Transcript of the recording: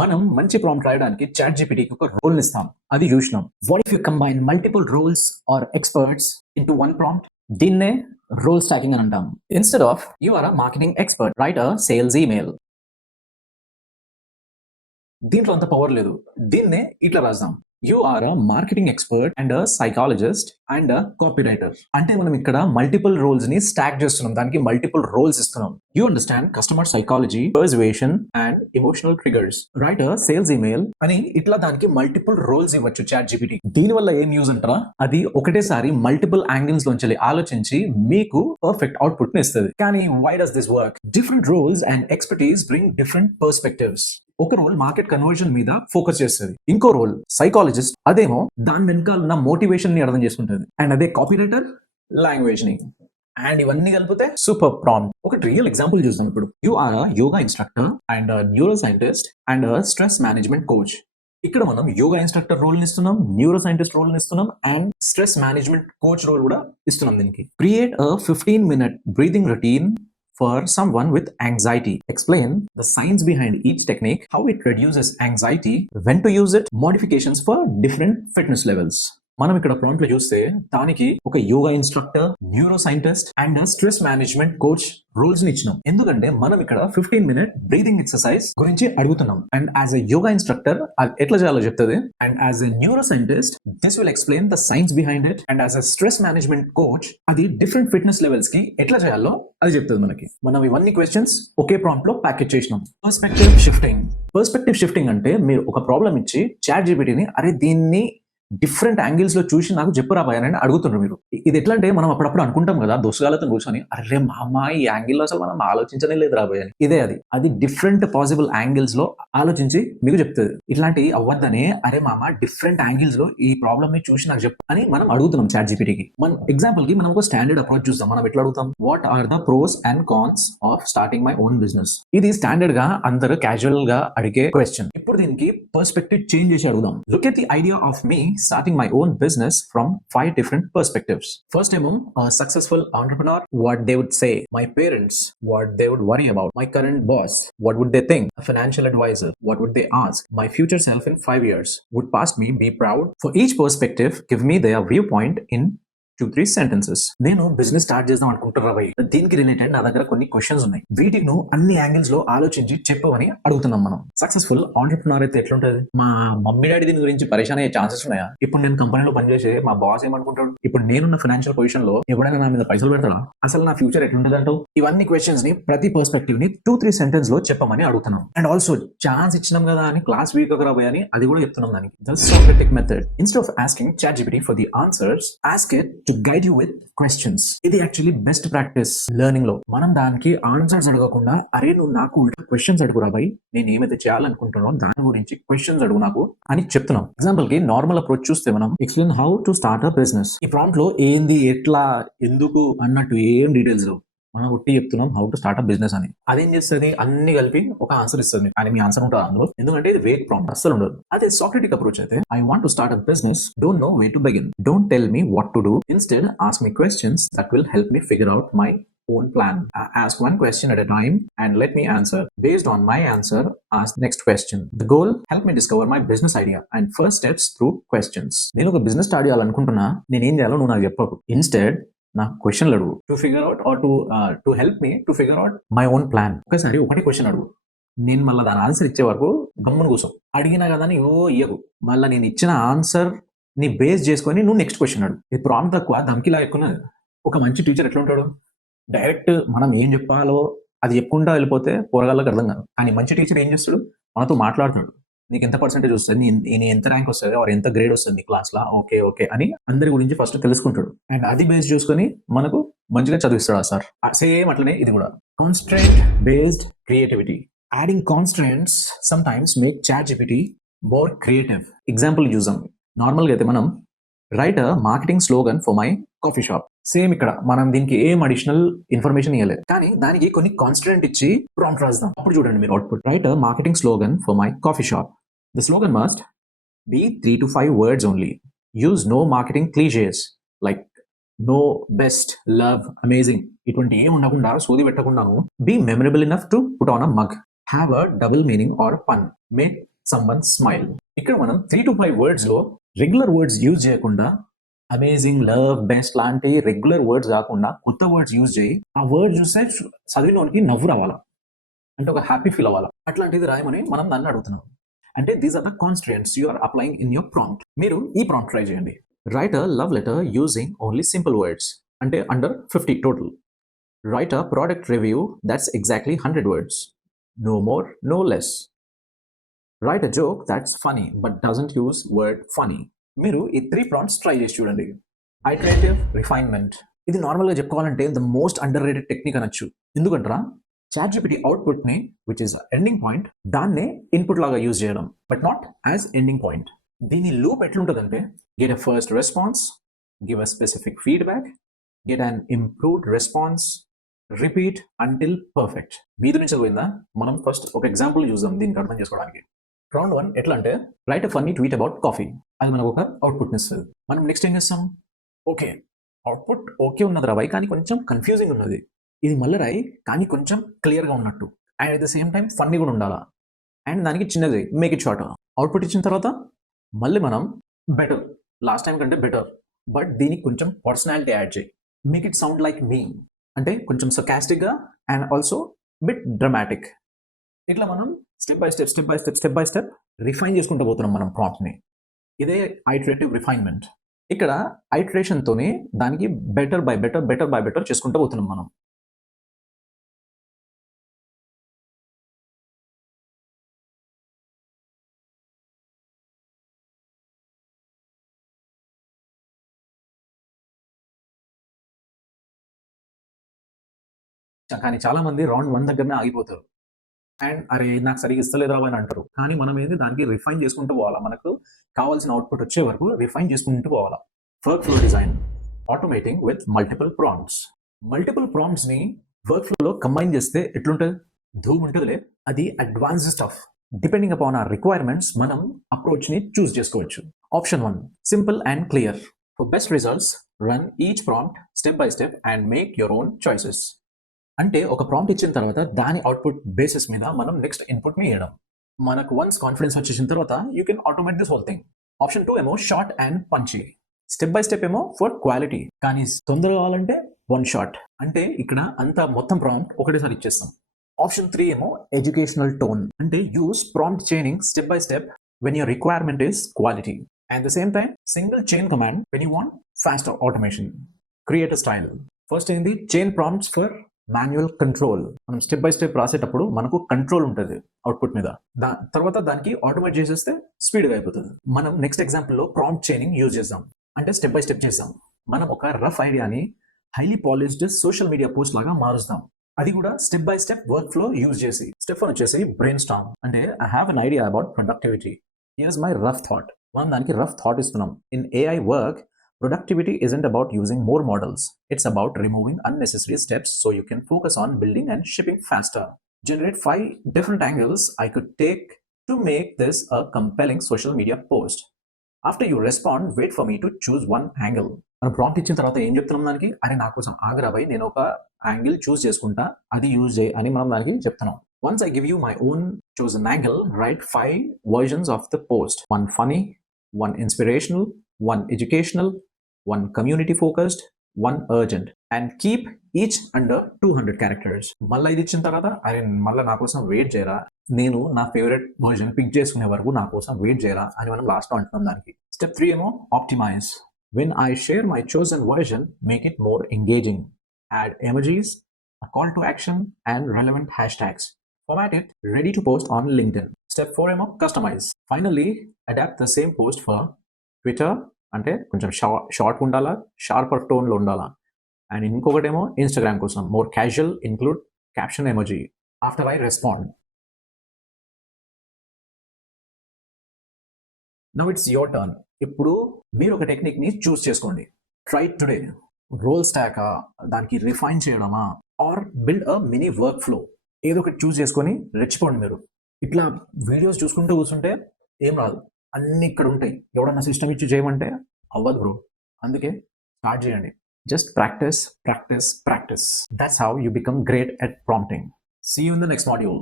మనం మంచి ప్రాంప్ట్ రాయడానికి చాట్ జీపీటీకి ఒక రోల్ ఇస్తాం. అది చూసినాం what if you combine multiple roles or experts into one prompt దీన్నే రోల్ స్టాకింగ్ అని అంటాం. Instead of you are a marketing expert write a sales email దీంట్లో అంత పవర్ లేదు. దీన్నే ఇట్లా రాద్దాం you are a marketing expert and a psychologist and a copy writer అంటే మనం ఇక్కడ మల్టిపుల్ రోల్స్ని స్టాక్ చేస్తున్నాం. దానికి మల్టిపుల్ రోల్స్ ఇస్తున్నాం. You understand customer psychology persuasion and emotional triggers right sales email అని ఇట్లా దానికి మల్టిపుల్ రోల్స్ ఇవ్వచ్చు చాట్ జీపీటీ దీని వల్ల ఏం యూజ్ అంటారా? అది ఒకటేసారి మల్టిపుల్ యాంగిల్స్ లోంచి ఆలోచించి మీకు పర్ఫెక్ట్ అవుట్పుట్ని ఇస్తుంది. కానీ why does this work different roles and expertise bring different perspectives ఒక రోల్ మార్కెట్ కన్వర్జన్ మీద ఫోకస్ చేస్తుంది. ఇంకో రోల్ సైకాలజిస్ట్ అదేమో దాని వెనకాల ఉన్న మోటివేషన్ని అర్థం చేసుకుంటుంది. అండ్ అదే కాపీ రైటర్ లాంగ్వేజ్ని. అండ్ ఇవన్నీ కలిపితే సూపర్ ప్రామ్ ఒక రియల్ ఎగ్జాంపుల్ చూద్దాం ఇప్పుడు. You are yoga instructor and neuro scientist and stress management coach ఇక్కడ మనం యోగా ఇన్స్ట్రక్టర్ రోల్ ఇస్తున్నాం న్యూరో సైంటిస్ట్ రోల్ ఇస్తున్నాం and stress management coach role కూడా ఇస్తున్నాం దీనికి. Create a fifteen minute breathing routine for someone with anxiety. Explain the science behind each technique, how it reduces anxiety, when to use it, modifications for different fitness levels. మనం ఇక్కడ ప్రాంట్లో చూస్తే దానికి ఒక yoga instructor neuro scientist and stress management coach రోల్స్ని ఇచ్చినాం. ఎందుకంటే మనం ఇక్కడ fifteen minute breathing exercise గురించి అడుగుతున్నాం. And as a yoga instructor అది ఎట్లా చేయాలో చెప్తుంది? And as a neuro scientist this will explain the science behind it and as a stress management coach అది డిఫరెంట్ ఫిట్నెస్ లెవెల్స్కి ఎట్లా చేయాలో అది చెప్తుంది మనకి. మనం ఇవన్నీ క్వశ్చన్స్ ఒకే ప్రాంప్ట్లో ప్యాకేజ్ చేసినాం. పర్స్పెక్టివ్ షిఫ్టింగ్ పర్స్పెక్టివ్ షిఫ్టింగ్ అంటే మీరు ఒక ప్రాబ్లం ఇచ్చి చాట్ జీబీటీని అరే దీన్ని డిఫరెంట్ యాంగిల్స్లో చూసి నాకు చెప్పు భయ అని అడుగుతున్నారు మీరు. ఇది ఎట్లా అంటే మనం అప్పుడప్పుడు అనుకుంటాం కదా దోసుగాలతో కూర్చొని అరే మా ఈ యాంగిల్లో అసలు మనం ఆలోచించనే లేదు రాబోయే అని. ఇదే అది. అది డిఫరెంట్ పాసిబుల్ యాంగిల్స్లో ఆలోచించి మీకు చెప్తుంది. ఇట్లాంటివి అవ్వద్దని అరే మామ డిఫరెంట్ యాంగిల్స్లో ఈ ప్రాబ్లమ్ని చూసి నాకు చెప్పు అని మనం అడుగుతున్నాం చాట్ జీపీటీకి మనం ఎగ్జాంపుల్కి మనం ఒక స్టాండర్డ్ అప్రోచ్ చూస్తాం మనం ఎట్లా అడుగుతాం? What are the pros and cons of starting my own business ఇది స్టాండర్డ్గా అందరూ క్యాజువల్గా అడిగే క్వశ్చన్. ఇప్పుడు దీనికి పర్స్పెక్టివ్ చేంజ్ చేసి అడుగుదాం look at the idea of me starting my own business from five different perspectives. First, among a successful entrepreneur, what they would say, my parents, what they would worry about, my current boss, what would they think, a financial advisor, what would they ask, my future self in five years, would past me be proud? For each perspective, give me their viewpoint in two three sentences నేను business start చేద్దాం అనుకుంటున్నా భయ్ దీనికి related నా దగ్గర కొన్ని questions ఉన్నాయి. వీటిని అన్ని యాంగిల్స్లో ఆలోచించి చెప్పవని అడుగుతున్నాం మనం. సక్సెస్ఫుల్ ఆంటర్ప్రినర్ అయితే ఎట్లుంటది? మా మమ్మీ డాడీ దీని గురించి పరేషాన్ అయ్యే ఛాన్సెస్ ఉన్నాయా? ఇప్పుడు నేను కంపెనీలో పనిచేసే మా బాస్ ఏమనుకుంటాడు? ఇప్పుడు నేనున్న ఫైనాన్షియల్ పొజిషన్లో ఎవడైనా నా మీద పైసలు పెడతాడా? అసలు నా ఫ్యూచర్ ఎట్లుంటది అంటావు ఇవన్నీ క్వశ్చన్స్ని ప్రతి పర్స్పెక్టివ్ని టూ త్రీ సెంటెన్స్లో చెప్పమని అడుగుతున్నాం. అండ్ ఆల్సో ఛాన్స్ ఇచ్చినాం కదా అని క్లాస్ వీక్ ఒక రాబోయే అని అది కూడా చెప్తున్నాం దానికి. The Socratic method instead of asking ChatGPT for the answers ask it to guide you with questions ఇది యాక్చువల్లీ బెస్ట్ ప్రాక్టీస్ లెర్నింగ్లో. మనం దానికి ఆన్సర్స్ అడగకుండా అరే నువ్వు నాకు ఉల్టా క్వశ్చన్స్ అడుగురా రాబాయి నేను ఏమైతే చేయాలనుకుంటున్నానో దాని గురించి క్వశ్చన్స్ అడుగు నాకు అని చెప్తున్నాం. ఎగ్జాంపుల్కి నార్మల్ అప్రోచ్ చూస్తే మనం explain how to start a business ఈ ప్రాంప్ట్లో ఏంది ఎట్లా ఎందుకు అన్నట్టు ఏం డీటెయిల్స్ మనం ఒట్టి చెప్తున్నాం how to start up business అని. అదేం చేస్తుంది? అన్ని కలిపి ఒక ఆన్సర్ ఇస్తుంది. అని మీ ఆన్సర్ ఉంటుంది అందులో. ఎందుకంటే ఇది వేట్ ప్రాంప్ట్ అస్సలు ఉండదు. అదే సాక్రెటిక్ అప్రోచ్ అయితే I want to start up business don't know way to begin don't tell me what to do instead ask me questions that will help me figure out my own plan. Uh, ask one question at a time and let me answer. Based on my answer, ask next question. The goal, help me discover my business idea and first steps through questions. నేను ఒక business start చేయాలనుకుంటున్నా నేను ఏం చేయాలో నువ్వు నాకు చెప్పకు. Instead నాకు క్వశ్చన్లు అడుగు. To figure out or to to help me to figure out my own plan ఒకసారి ఒకటి క్వశ్చన్ అడుగు. నేను మళ్ళీ దాని ఆన్సర్ ఇచ్చే వరకు గమ్మున కోసం అడిగినా కదా అని ఓ ఇయ్యకు. మళ్ళీ నేను ఇచ్చిన ఆన్సర్ని బేస్ చేసుకొని నువ్వు నెక్స్ట్ క్వశ్చన్ అడుగు. ఇది ప్రాబ్లం తక్కువ ధమ్కిలా ఎక్కువ ఒక మంచి టీచర్ ఎట్లా ఉంటాడు? డైరెక్ట్ మనం ఏం చెప్పాలో అది చెప్పుకుంటా వెళ్ళిపోతే పోరగాళ్ళకి అర్థం కాదు. కానీ మంచి టీచర్ ఏం చేస్తాడు? మనతో మాట్లాడుతున్నాడు. నీకు ఎంత పర్సెంటేజ్ వస్తుంది నేను ఎంత ర్యాంక్ వస్తుంది? వారు ఎంత గ్రేడ్ వస్తుంది క్లాస్లా ఓకే ఓకే అని అందరి గురించి ఫస్ట్ తెలుసుకుంటాడు. అండ్ అది బేస్ చూసుకొని మనకు మంచిగా చదివిస్తాడు సార్ సేమ్ అట్లనే ఇది కూడా. Constraint based creativity adding constraints some times make ChatGPT more creative example చూసాం నార్మల్గా అయితే మనం write marketing slogan for my coffee shop same ఇక్కడ. మనం దీనికి ఏం అడిషనల్ ఇన్ఫర్మేషన్ ఇవ్వలేదు కానీ దానికి కొన్ని కాన్స్టెంట్ ఇచ్చి ప్రాంప్ట్ రాద్దాం అప్పుడు చూడండి మీరు output write marketing slogan for my coffee shop The slogan must be three to five words only use no marketing cliches like no best love amazing ఇటువంటి ఏం ఉండకుండా సోది పెట్టకుండాను be memorable enough to put on a mug have a double meaning or pun make someone smile ఇక్కడ మనం three to five వర్డ్స్లో regular words use చేయకుండా amazing love best లాంటి regular words కాకుండా కొత్త వర్డ్స్ యూజ్ చేయి ఆ వర్డ్ చూస్తే చదివినోనికి నవ్వు రావాలా? అంటే ఒక హ్యాపీ ఫీల్ అవ్వాలా? అట్లాంటిది రాయమని మనం దాన్ని అడుగుతున్నాం. అంటే these are the constituents you are applying in your prompt మీరు ఈ ప్రాంప్ట్ ట్రై చేయండి. Write a love letter using only simple words అంటే under fifty total write a product review that's exactly hundred words no more no less write a joke that's funny but doesn't use word funny మీరు ఈ three prompts try చేసి చూడండి. ఐట్రేటివ్ refinement ఇది నార్మల్గా చెప్పుకోవాలంటే the most under rated technique అనొచ్చు. ఎందుకంటారా? ChatGPT అవుట్పుట్ని విచ్ ఇస్ ఎండింగ్ పాయింట్ దాన్నే ఇన్పుట్ లాగా యూజ్ చేయడం but not as ending point దీని లూప్ ఎట్లుంటుందంటే get a first response give a specific feedback get an improved response repeat until perfect మీది నుంచి పోయిందా? మనం ఫస్ట్ ఒక ఎగ్జాంపుల్ చూద్దాం దీనికి అర్థం చేసుకోవడానికి. రౌండ్ వన్ ఎట్లా అంటే write a funny tweet about coffee అది మనకు ఒక అవుట్పుట్ ఇస్తుంది. మనం నెక్స్ట్ ఏం చేస్తాం? ఓకే అవుట్పుట్ ఓకే ఉన్నది రాబాయి కానీ కొంచెం కన్ఫ్యూజింగ్ ఉన్నది. ఇది మళ్ళీ రాయి కానీ కొంచెం క్లియర్గా ఉన్నట్టు. And at the same time funny కూడా ఉండాలా? అండ్ దానికి చిన్నది మేక్ ఇట్ షార్ట్ అవుట్పుట్ ఇచ్చిన తర్వాత మళ్ళీ మనం బెటర్ లాస్ట్ టైం కంటే బెటర్ బట్ దీనికి కొంచెం పర్సనాలిటీ యాడ్ చేయి. Make it sound like me అంటే కొంచెం సొకాస్టిక్గా అండ్ ఆల్సో బిట్ డ్రమాటిక్ ఇట్లా మనం step by step step by step step by step refine చేసుకుంటూ పోతున్నాం మనం ప్రాంప్ట్ని ఇదే ఐట్రేటివ్ రిఫైన్మెంట్ ఇక్కడ ఐట్రేషన్తోనే దానికి better by better better by better చేసుకుంటూ పోతున్నాం మనం. కానీ చాలా మంది రౌండ్ వన్ దగ్గరనే ఆగిపోతారు. అండ్ అరే నాకు సరిగ్గా ఇస్తలేదా అని అంటారు. కానీ మనం ఏంటి దానికి రిఫైన్ చేసుకుంటూ పోవాలా. మనకు కావాల్సిన అవుట్పుట్ వచ్చే వరకు రిఫైన్ చేసుకుంటూ పోవాలా. Work flow design automating with multiple prompts. Multiple ప్రాంప్ట్స్ని work ఫ్లోలో కంబైన్ చేస్తే ఎట్లుంటుంది? ధూమ్ ఉంటుందిలే. అది advance stuff. Depending upon our requirements మనం అప్రోచ్ని చూస్ చేసుకోవచ్చు. Option one simple and clear. For best results run each prompt step by step and make your own choices అంటే ఒక ప్రాంప్ట్ ఇచ్చిన తర్వాత దాని అవుట్పుట్ బేసిస్ మీద మనం నెక్స్ట్ ఇన్పుట్ని ఇవ్వడం మనకు వన్స్ కాన్ఫిడెన్స్ వచ్చేసిన తర్వాత you can automate this whole thing option two ఏమో short and punchy step by step ఏమో ఫర్ క్వాలిటీ కానీ తొందరగా కావాలంటే వన్ షాట్ అంటే ఇక్కడ అంతా మొత్తం ప్రాంప్ట్ ఒకటేసారి ఇచ్చేస్తాం. ఆప్షన్ త్రీ ఏమో ఎడ్యుకేషనల్ టోన్ అంటే use prompt chaining step by step when your requirement is quality and the same time single chain command when you want fast automation create style first ఏంది? Chain prompts for manual control. మనం step by step రాసేటప్పుడు మనకు control ఉంటుంది output మీద. దా తర్వాత దానికి automate చేసేస్తే స్పీడ్గా అయిపోతుంది. మనం నెక్స్ట్ ఎగ్జాంపుల్లో ప్రాంప్ట్ చైనింగ్ యూజ్ చేద్దాం. అంటే స్టెప్ బై స్టెప్ చేస్తాం మనం ఒక రఫ్ ఐడియాని highly polished social media post లాగా మారుస్తాం. అది కూడా step by step work flow use చేసి. స్టెప్ వన్ వచ్చేసి బ్రెయిన్ స్టామ్ అంటే I have an idea about productivity. Here's my rough thought. మనం దానికి రఫ్ థాట్ ఇస్తున్నాం. In AI work productivity isn't about using more models it's about removing unnecessary steps so you can focus on building and shipping faster generate five different angles i could take to make this a compelling social media post after you respond wait for me to choose one angle మనం prompt ఇచ్చిన తర్వాత ఏం చెప్తున్నాం దానికి అరే నా కోసం ఆగ్రాబాయ్ నేను ఒక యాంగిల్ చూస్ చేసుకుంటా అది యూజ్ చేయి అని మనం దానికి చెప్తున్నాం once I give you my own choose an angle write five versions of the post one funny one inspirational one educational one community focused, one urgent and keep each under two hundred characters మళ్ళీ ఇది ఇచ్చిన తర్వాత అరే మళ్ళీ నా కోసం wait చేయరా నేను నా ఫేవరెట్ వర్జన్ పిక్ చేసుకునే వరకు నా కోసం వెయిట్ చేయరా అని మనం లాస్ట్ అంటున్నాం దానికి స్టెప్ త్రీ ఏమో optimise when I share my chosen version make it more engaging add emojis call to action and relevant hashtags format it ready to post on LinkedIn step four ఏమో customise finally adapt the same post for Twitter అంటే కొంచెం short ఉండాలా sharper టోన్లో ఉండాలా? And ఇంకొకటేమో Instagram కోసం more casual include caption emoji. After I respond. Now it's your turn. ఇప్పుడు మీరు ఒక టెక్నిక్ని చూస్ చేసుకోండి. Try today. రోల్ స్టాకా దానికి రిఫైన్ చేయడమా? Or build a mini work flow ఏదో ఒకటి చూస్ చేసుకొని రెచ్చిపోండి మీరు. ఇట్లా వీడియోస్ చూసుకుంటూ కూర్చుంటే ఏం రాదు. అన్ని ఇక్కడ ఉంటాయి. ఎవడన్నా సిస్టమ్ ఇచ్చి చేయమంటే అవ్వదు బ్రో అందుకే స్టార్ట్ చేయండి. Just practice practice practice that's how you become great at prompting see in the next module